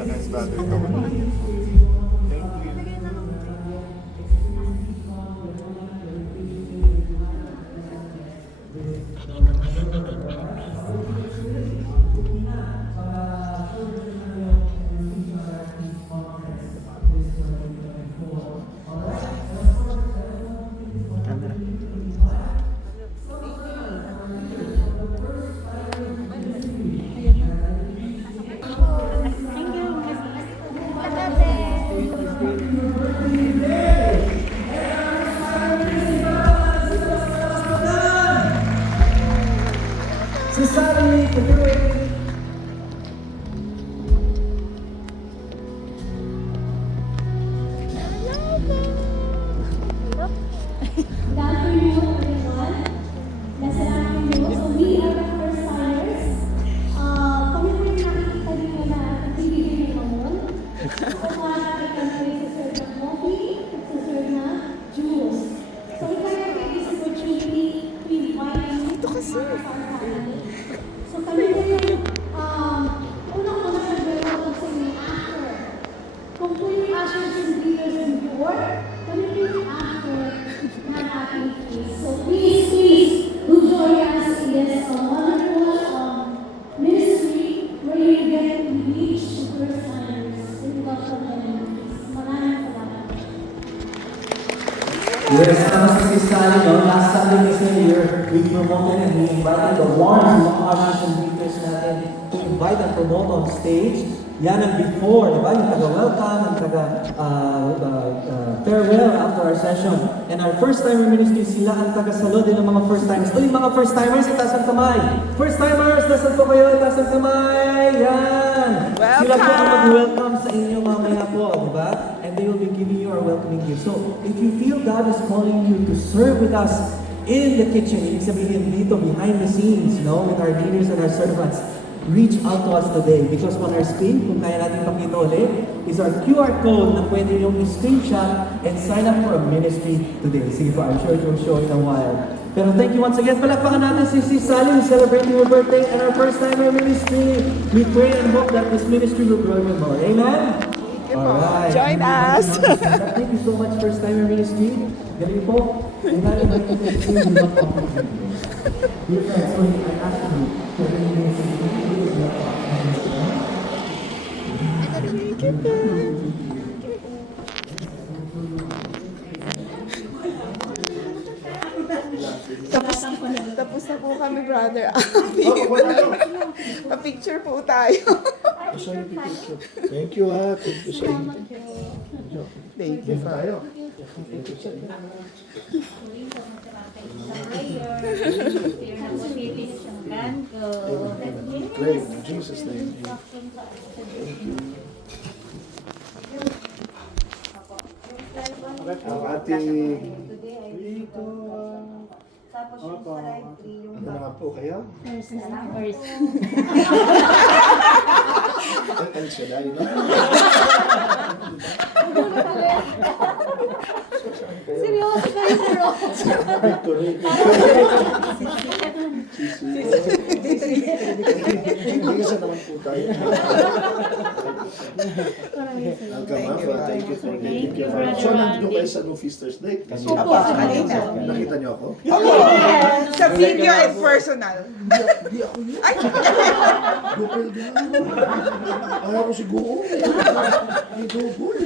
the next battery coming. Thank you. Society to do it. Good afternoon, everyone. Nasa namin mo. So, we are the first timers. Kami po yung nakikita nyo na nagbibigay ng mamon. So, mga nakikita nyo sa serve ng coffee at sa serve ng juice. So, we can take this opportunity to invite you to our family. So, kami po yung unang-una nag-welcome sa inyo after. Kung po yung ushers and leaders and board, kami po yung after na ating case. So please, do join us in this wonderful ministry where you get to reach the first timers in the gospel communities. Maraming salamat. Yes, tama sa sisali, no? Last Sunday this year, we promoted and we invited the ones, mga ushers and leaders natin to invite and promote on stage. Yan ang before, di ba? Yung taga-welcome, ang taga-farewell after our session. And our first-timer ministry, sila ang taga-salo din ng mga first-timers. O yung mga first-timers, itaas ang kamay. First-timers, tasan po kayo, itaas ang kamay. Yan! Sila po ang mag-welcome sa inyo mamaya po, di ba? And they will be giving you our welcoming gift. So, if you feel God is calling you to serve with us in the kitchen, ibig sabihin dito, behind the scenes, with our leaders and our servants, reach out to us today because on our screen, kung kaya natin pakita ulit, is our QR code na pwede yung screenshot and sign up for a ministry today. Sige po, I'm sure it will show in a while. Pero thank you once again. Palakpakan natin si Sally celebrating her birthday and our first-timer ministry. We pray and hope that this ministry will grow even more. Amen? Alright. Join us. Thank you so much, first-timer ministry. Galing po. And I would like to thank you. Dear friends, so I ask you for any ministry. Tapos na po kami, brother. Pa-picture po tayo. Thank you, ha. Thank you sa inyo. Thank you, Tayo. Pray in Jesus' name. Ang ating dito. Opo. Ano na po kayo? Ang siya no? Seryoso kayo, bro. Victory. Hindi kasi naman po tayo. Thank you for the So, nandito kayo sa No Feasters Day? Opo, kanina. Nakita niyo ako? Sa video and personal. Hindi ako yun. Ay! Dupil din. Ayaw ko siguro. May double.